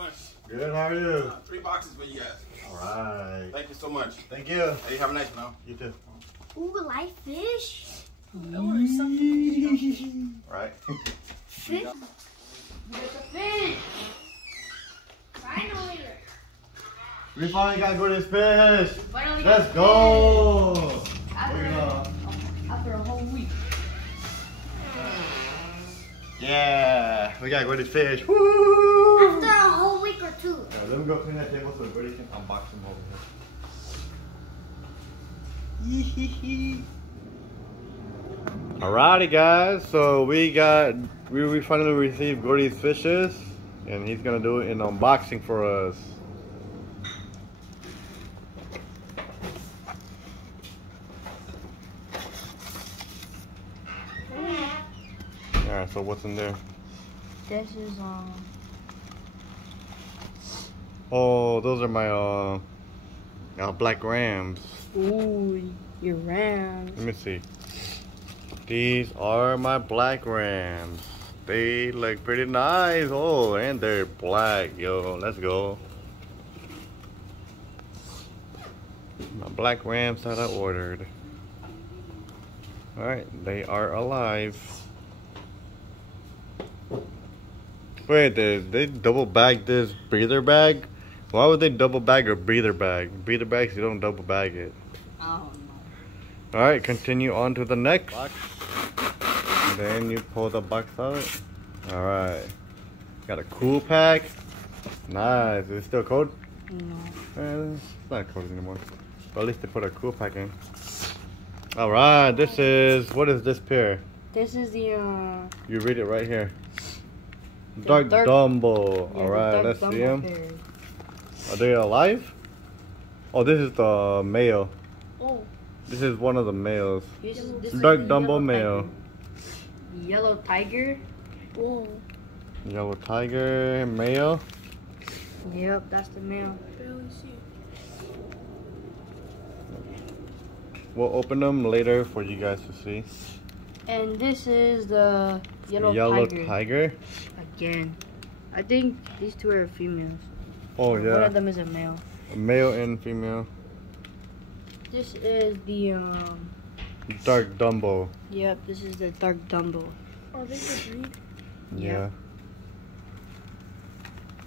doing? Good, how are you? 3 boxes for you guys. Alright. Thank you so much. Thank you. Hey, have a nice one. You too. Ooh, live fish. Right. Fish. There's a fish. Finally. We finally got good as fish. Finally Let's got go. fish. After a whole week. Yeah, we got good as fish. Woo! After a whole week or two. Let me go clean that table so everybody can unbox them over here. Alrighty guys, so we finally received Gordy's fishes and he's gonna do an unboxing for us. Alright, so what's in there? This is Oh, those are my black rams. Ooh, your rams. Let me see. These are my black rams. They look pretty nice. Oh, and they're black, yo. Let's go. My black rams that I ordered. Alright, they are alive. Wait, they double bag this breather bag? Why would they double bag a breather bag? Breather bags, you don't double bag it. I don't know. Alright, continue on to the next box. And then you pull the box out. Alright. Got a cool pack. Nice. Is it still cold? No. It's not cold anymore. But at least they put a cool pack in. Alright, this is, what is this pair? This is the You read it right here. Dark Dumbo. Yeah, alright, let's see them. Are they alive? Oh, this is the male. Oh. This is one of the males. This Dark is Dumbo male. Yellow tiger. Whoa. Yellow tiger male. Yep, that's the male. We'll open them later for you guys to see. And this is the yellow tiger. Again. I think these two are females. Oh yeah. One of them is a male. A male and female. This is the Dark Dumbo. Yep, this is the Dark Dumbo. Oh, they just breed? Yeah.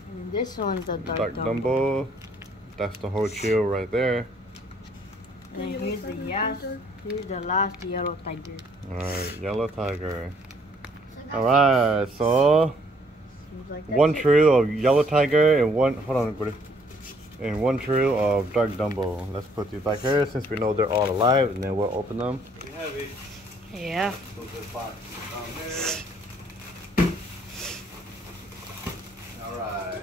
And this one's the Dark Dumbo. That's the whole trio right there. And here's the last yellow tiger. Alright, yellow tiger. Alright, so Like one trio of yellow tiger and one one trio of Dark Dumbo. Let's put these back here since we know they're all alive, and then we'll open them. Yeah. Alright.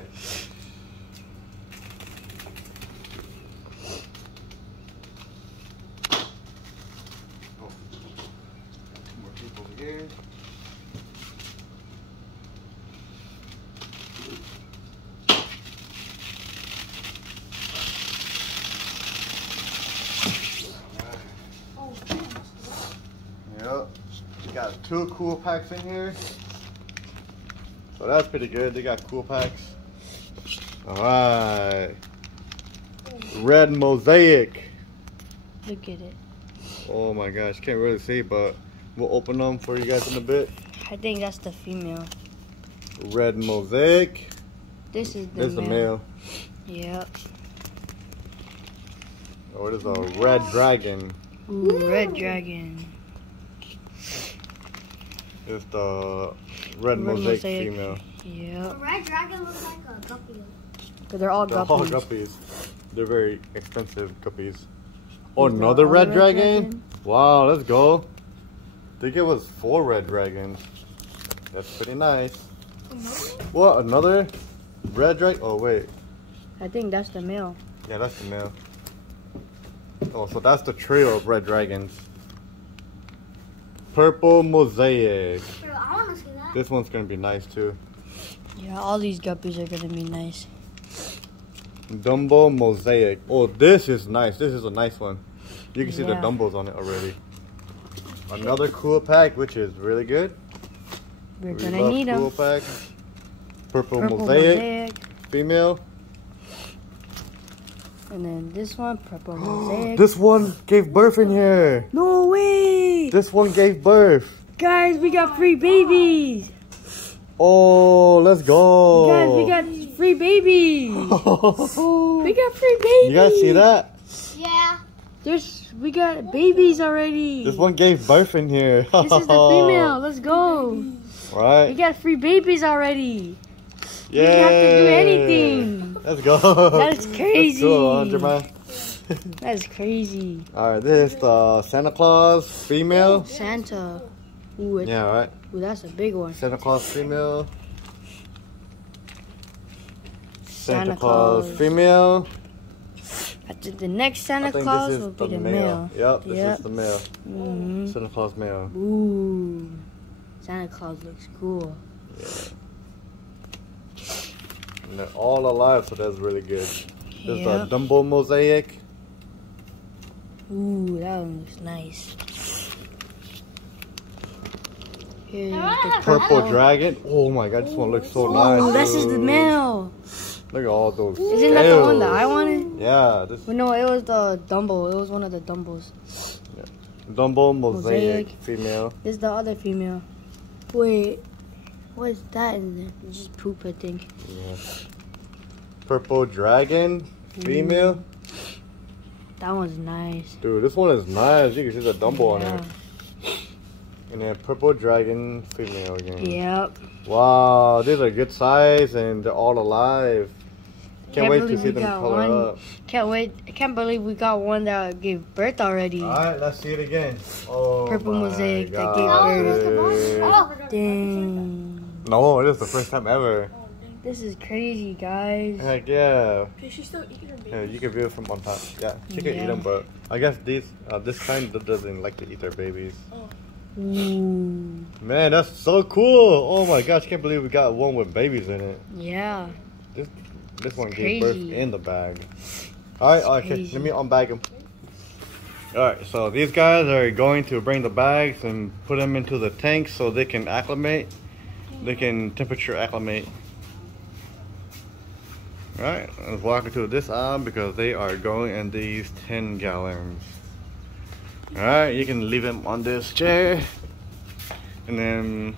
More people here. Yep, we got 2 cool packs in here. So that's pretty good. They got cool packs. Alright. Red Mosaic. Look at it. Oh my gosh, can't really see, but we'll open them for you guys in a bit. I think that's the female. Red Mosaic. This is the This is the male. Yep. Oh, it is a red dragon. Ooh, red dragon. It's the red mosaic female. Yep. A red dragon looks like a guppy. But they're all They're guppies. all guppies. They're very expensive guppies. Oh, another red dragon? Wow, let's go. They gave us 4 red dragons. That's pretty nice. What? Another red dragon? Oh, wait. I think that's the male. Yeah, that's the male. Oh, so that's the trio of red dragons. Purple Mosaic. Bro, I want to see that. This one's gonna be nice too. Yeah, all these guppies are gonna be nice. Dumbo Mosaic. Oh, this is nice. This is a nice one. You can see the Yeah. Dumbos on it already. Another cool pack, which is really good. We're We gonna love need them. cool packs. Purple Mosaic. female. And then this one, purple mosaic. This one gave birth in here. No way! This one gave birth. Guys, we got 3 babies. Oh, let's go. Guys, we got 3 babies. We got 3 babies. You guys see that? Yeah. We got babies already. This one gave birth in here. This is the female. Let's go. We Right. got 3 babies already. Yeah. We didn't have to do anything. Let's go. That's crazy. That's cool, Jeremiah. That's crazy. Alright, this is the Santa Claus female. Santa. Ooh, Yeah, right. ooh, that's a big one. Santa Claus female. Santa Claus Claus. female. I think the next Santa I think Claus this is will be the male. male. Yep, this Yep. is the male. Mm-hmm. Santa Claus male. Ooh, Santa Claus looks cool. And they're all alive, so that's really good. This is the Yep. Dumbo Mosaic. Ooh, that one looks nice. Here's the Purple dragon. Oh my god, this one looks so nice. Oh, this is the dude. male. Look at all those. Isn't that the one that I wanted? Yeah, this Well, no, it was the Dumbo. It was one of the Dumbos. Dumbo Mosaic, Mosaic. female. This is the other female. Wait, what is that in there? It's just poop, I think. Yeah. Purple dragon, female. That one's nice. Dude, this one is nice. You can see the Dumbo on it. And then purple dragon, female again. Yep. Wow, these are good size and they're all alive. Can't wait to believe see we them got color one. up. Can't wait. I can't believe we got one that gave birth already. Alright, let's see it again. Oh, Purple my mosaic that God. gave Oh, Dang. No, this is the first time ever. This is crazy, guys. Heck yeah. Can she still eat her baby? Yeah, you can view it from on top. Yeah, she can eat Yeah. them, but I guess this kind doesn't like to eat their babies. Ooh. Man, that's so cool. Oh my gosh, can't believe we got one with babies in it. Yeah. This one It's gave birth crazy. in the bag. Alright, okay, crazy. let me unbag them. Alright, so these guys are going to bring the bags and put them into the tanks so they can acclimate. They can temperature acclimate. Alright, let's walk into this aisle because they are going in these 10 gallons. Alright, you can leave them on this chair and then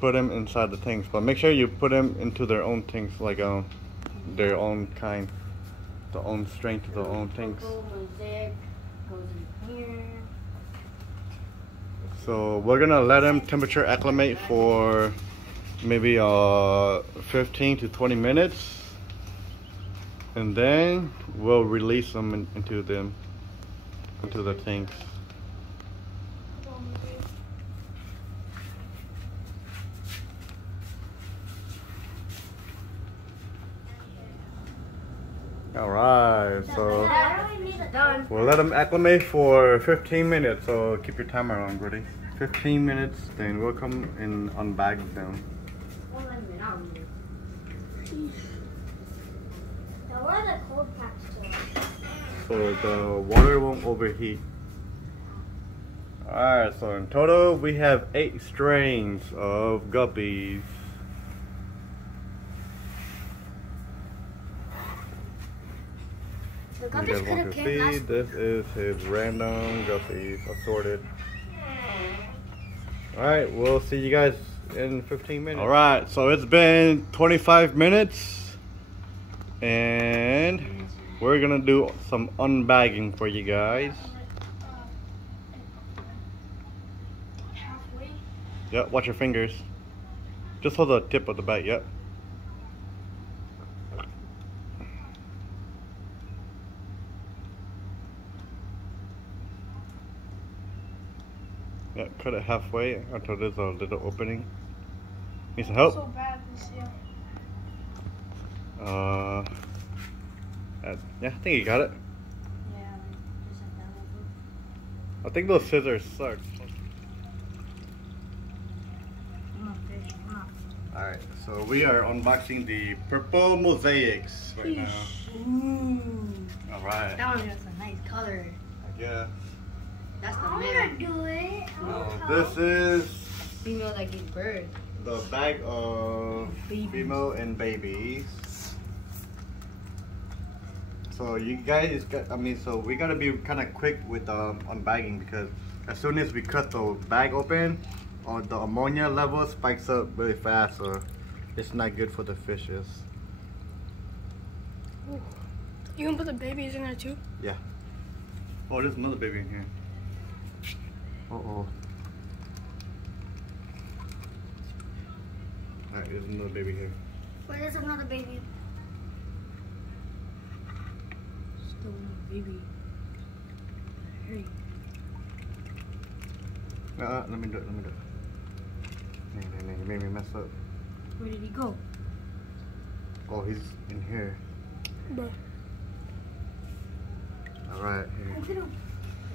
put them inside the tanks, but make sure you put them into their own tanks, like their own kind, their own strength, their own tanks. Mosaic goes in here. So we're gonna let them temperature acclimate for maybe 15 to 20 minutes, and then we'll release them into the tanks. Alright, so Done. we'll let them acclimate for 15 minutes, so keep your timer on, Brody. 15 minutes, then we'll come and unbag them. Now where are the cold packs to? So the water won't overheat. Alright, so in total we have 8 strains of guppies. The You guppies guys could want have to came see? last. This is his random guppies assorted. Alright, we'll see you guys in 15 minutes. Alright, so it's been 25 minutes and we're gonna do some unbagging for you guys. Halfway? Yep, watch your fingers. Just hold the tip of the bag, yep. Yeah, cut it halfway until there's a little opening. Need some help? So bad this year. Yeah, I think you got it. Yeah, just like that. I think those scissors suck. Come on, fish. Come on. Alright, so we are unboxing the purple mosaics right now. Ooh. Alright. That one has a nice color. Yeah. That's the I'm male. gonna do it. This is Female that gives birth. the bag of Babies. female and babies. So you guys got, so we gotta be kind of quick with unbagging, because as soon as we cut the bag open, the ammonia level spikes up really fast, so it's not good for the fishes. Ooh. You can put the babies in there too? Yeah. Oh, there's another baby in here. Uh-oh. Alright, there's another baby here. Where is another baby? Still no baby. Hurry. Let me do it. You made me mess up. Where did he go? Oh, he's in here. Bro. Alright, here.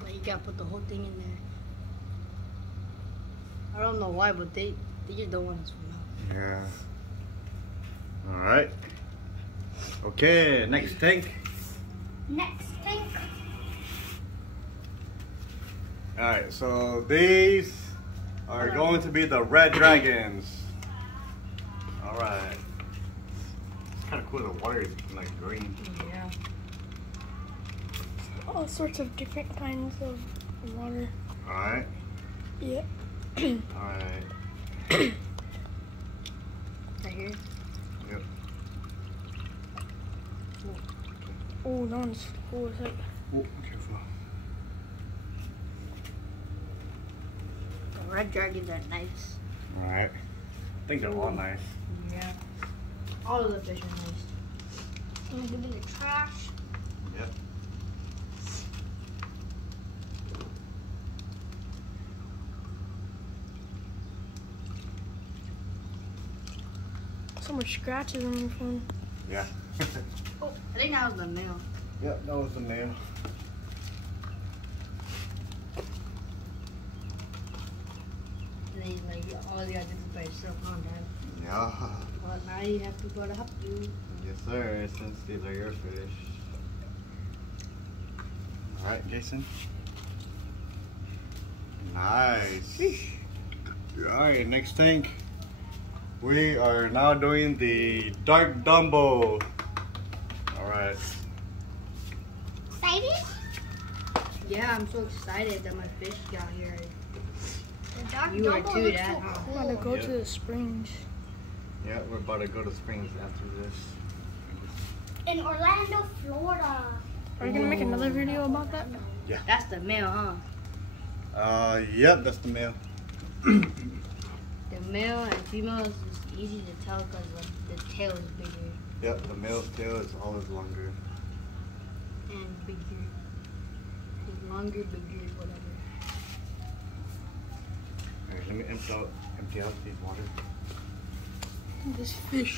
Well, you gotta put the whole thing in there. I don't know why, but they just don't want to swim out. Yeah. Alright. Okay, next tank. Next tank. Alright, so these are going to be the red dragons. Alright. It's kind of cool, the water is like green. Yeah. All sorts of different kinds of water. Alright. Yeah. Alright. Right here. Yep. Oh, that one's cool as heck. Oh, careful. The red dragons are nice. Alright. I think they're all nice. Yeah. All of the fish are nice. I'm gonna give me the trash. Yep. So much scratches on your phone. Yeah. Oh, I think that was the male. Yep, that was the male. And then he's like, all you gotta do is by yourself, huh, Dad? Yeah. Well, now you have people to help you. Yes, sir, since these are your fish. Alright, Jason. Nice. Alright, next tank. We are now doing the dark Dumbo. Alright. Excited? Yeah, I'm so excited that my fish got here. The dark You are Dumbo too, looks Dad, so huh? I'm gonna cool. go to the springs. Yeah, we're about to go to Springs after this. In Orlando, Florida. Are you gonna make another video about that? That's the male, huh? Yep, that's the male. The male and female is just easy to tell because the tail is bigger Yep, the male's tail is always longer. and bigger. Longer, bigger, whatever. Alright, let me empty out these water. This fish.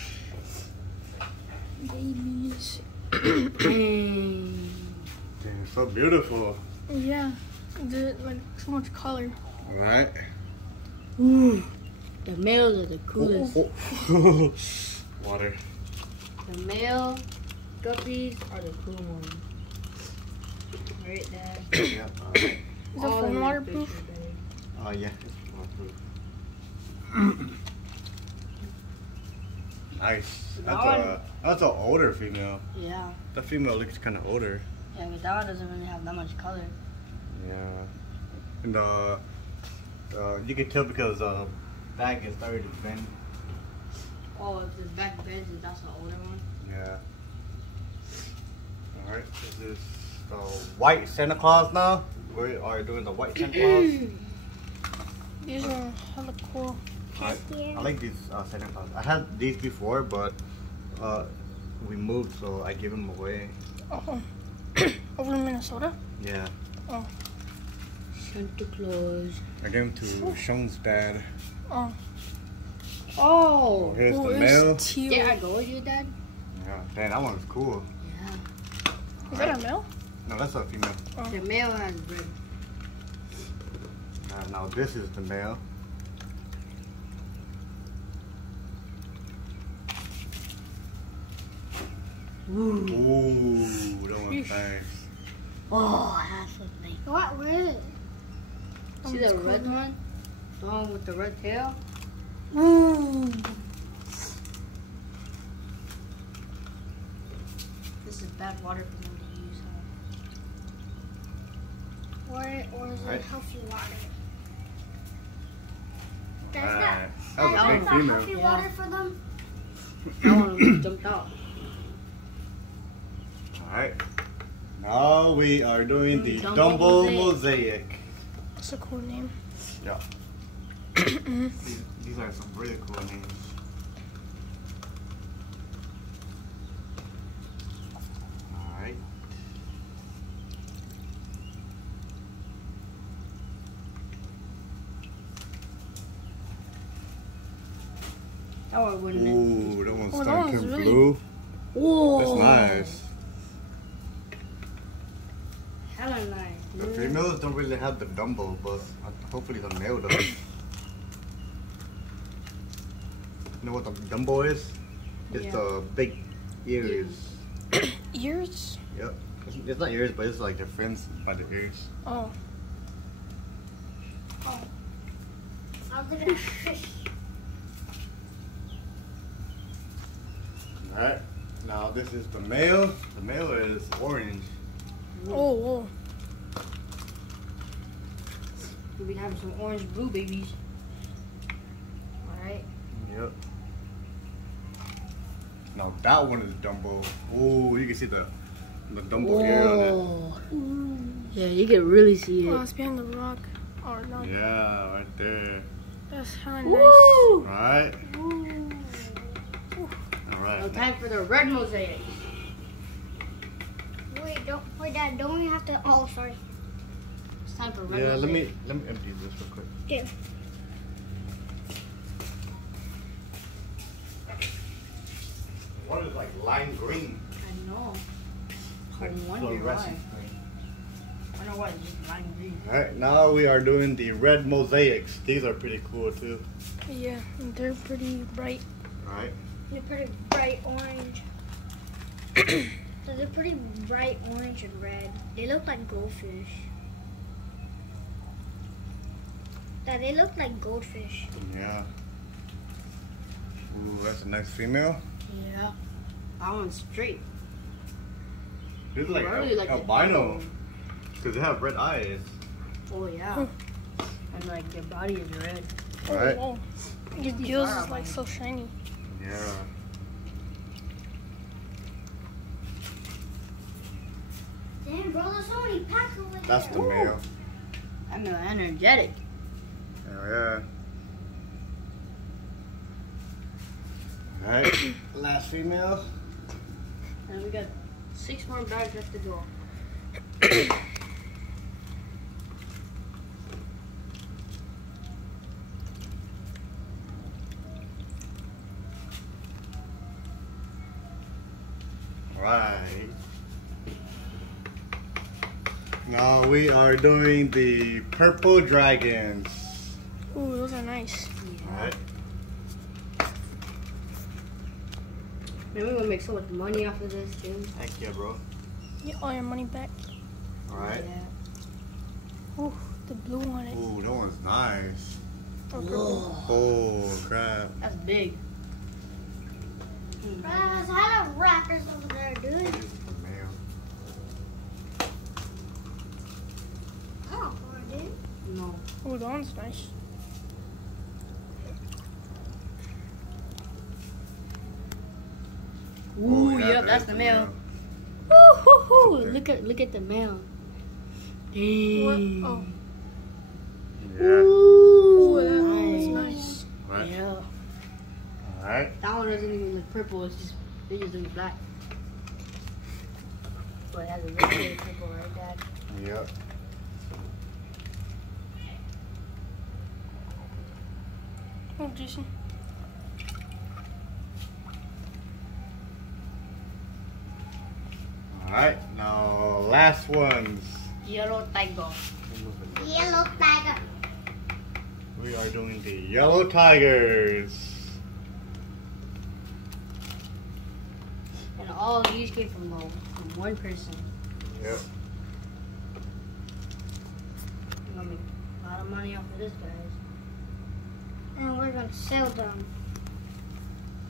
Babies. Mm. Damn, so beautiful. Yeah. Like so much color. Alright. Ooh, the males are the coolest. Oh. Water. The male guppies are the cool ones. Right, Dad? Yep. Is the All phone of waterproof? these fish are better. Oh yeah, it's waterproof. Nice. That's an older female. Yeah. The female looks kind of older. Yeah, but that one doesn't really have that much color. Yeah. And you can tell because the bag is starting to bend. Oh, if this back bends, that's the older one. Yeah. All right. This is the white Santa Claus now. We are doing the white Santa Claus. These are hella cool. I like these Santa Claus. I had these before, but we moved, so I gave them away. Oh. Over in Minnesota? Yeah. Oh. Santa Claus. I gave them to Sean's dad. Oh. Oh! Here's Oh, the it's male. teal. Yeah, I go with you, Dad. Yeah. Dang, that one's cool. Yeah. Is that a male? No, that's a female. The male has red. Now this is the male. Ooh, that one's nice. Oh, that's so nice. What red? See That's the cool. red one? The one with the red tail? Ooh. This is bad water for me. Or is Right. it healthy water? Does Alright. that That was a big that female. healthy Yeah. water for them? That one jumped out. Alright. Now we are doing the Dumbo Dumbo Mosaic. Mosaic. That's a cool name. Yeah. These are some really cool names. Alright. That one wouldn't. Ooh, that one's Oh, that starting to one's turn really- blue. Whoa. That's nice. Hella nice. The dude. females don't really have the Dumbo, but hopefully the male does. You know what the Dumbo is? It's Yeah. the big ears. Ears? Yep. It's not ears, but it's like their friends by the ears. Oh. I was looking at fish. Alright. Now this is the male. The male is orange. Oh, We have some orange blue babies. Alright. Yep. Now that one is Dumbo. Ooh, you can see the Dumbo ear on it. Whoa. Yeah, you can really see oh. it. Oh, it's behind the rock. Oh, no. Yeah, right there. That's hella nice. Woo! Right? Alright. Now time for the red mosaic. Wait, Dad, don't we have to? Oh, sorry. It's time for red Yeah, mosaic. let me empty this real quick. Yeah. What is like lime green? I know. I Like wonder fluorescent why. green. I know why it's just lime green. Alright, now we are doing the red mosaics. These are pretty cool too. Yeah, and they're pretty bright. Alright. They're pretty bright orange. So they're pretty bright orange and red. They look like goldfish. Dad, they look like goldfish. Yeah. Ooh, that's a nice female. Yeah. That one's straight. This is like I really like the albino. Dumbo. Because they have red eyes. Oh yeah. And like their body is red. Alright. Oh, your These gills are is like so shiny. Yeah. Damn, bro, there's so many packs over That's there. the male. I'm energetic. Oh yeah. Alright. Last female. And we got 6 more bags left to go. Right. Now we are doing the purple dragons. Ooh, those are nice. Alright. Man, we're gonna make so much money off of this too. Heck yeah, bro. Get all your money back. Alright. Yeah. Ooh, the blue on it. Ooh, that one's nice. Or purple. Oh, crap. That's big. Bro, there's a lot of wrappers over there, dude. This is the male. Oh, dude. No. Ooh, that one's nice. Ooh, Oh, yeah, yep, that's there's the the male. male. Woo-hoo-hoo. Look at the male. What? Dang. Oh. Yeah. Ooh, Ooh, that nice. one's nice. Right. Yeah. Alright. That one doesn't even look purple. It's just they just look black. But it has a very purple, right, Dad? Yep. Oh, Jason. Alright, now last ones. Yellow tiger. Yellow tiger. We are doing the yellow tigers. And all of these came from one person. Yep. We're gonna make a lot of money off of this, guys. And we're gonna sell them.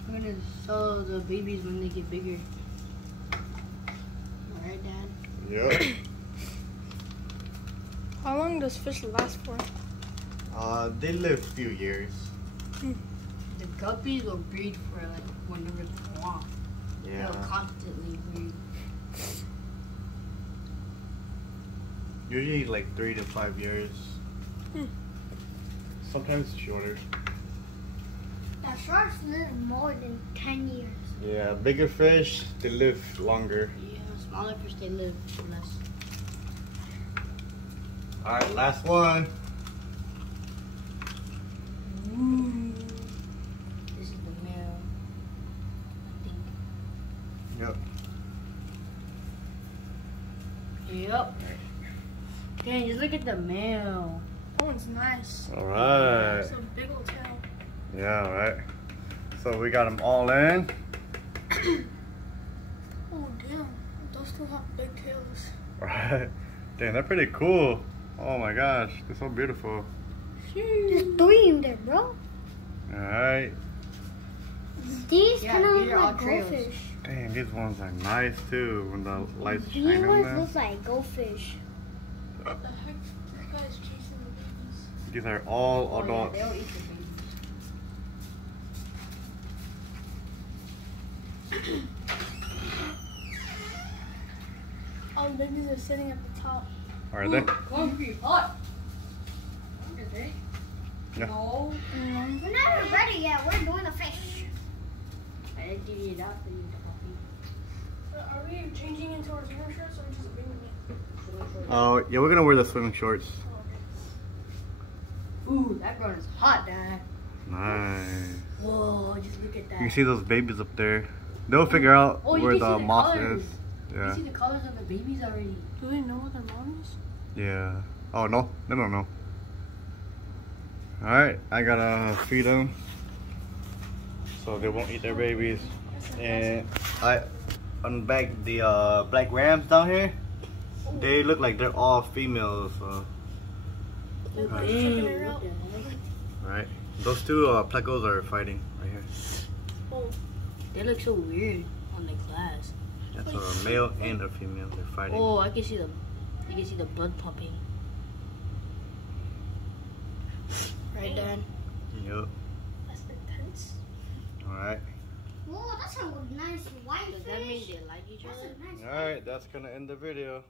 We're gonna sell the babies when they get bigger. Alright, Dad? Yep. How long does fish last for? They live a few years. The guppies will breed for like whenever they want. Yeah. They'll constantly breed. Usually like 3 to 5 years. Sometimes shorter. The sharks live more than 10 years. Yeah, bigger fish, they live longer. Yeah, smaller fish they live less. Alright, last one. Ooh. This is the male, I think. Yep. Yep. Dang, just look at the male. That one's nice. Alright. It's a big old tail. Yeah, right. So we got them all in. Oh damn, those still have big tails. Right. Dang, they're pretty cool. Oh my gosh, they're so beautiful. There's 3 in there, bro. Alright. These Yeah, kind of these look are all like trails. goldfish. Dang, these ones are nice too when the lights These shine on ones them. look like goldfish. What the heck? This guy's chasing the babies. These are all Oh, yeah, adults. they'll eat the babies. All the babies are sitting at the top. Are they? Hungry, hot. Is it? Yeah. No. We're not ready yet. We're doing the fish. I didn't give you that for you, puppy. Are we changing into our swimming shirts or just leaving it? Oh, yeah, we're gonna wear the swimming shorts. Ooh, that grown is hot, Dad. Nice. Whoa, just look at that. You can see those babies up there. They'll figure out Oh, you where can the see the moss colors. is. You Yeah. see the colors of the babies already. Do they know what their mom is? Yeah. Oh, no? They don't know. Alright, I gotta feed them so they won't eat their babies. And I unbagged the black rams down here. They look like they're all females. So. Like, Alright. checking it out. Alright. Those two plecos are fighting right here. Oh, They look so weird on the glass. That's a male and a female. They're fighting. Oh, I can see the, you can see the blood pumping. Right, Dad? Yep. that's intense. Alright. Whoa, that's a nice white Does that mean fish. they like each That's other? a nice Alright, that's gonna end the video.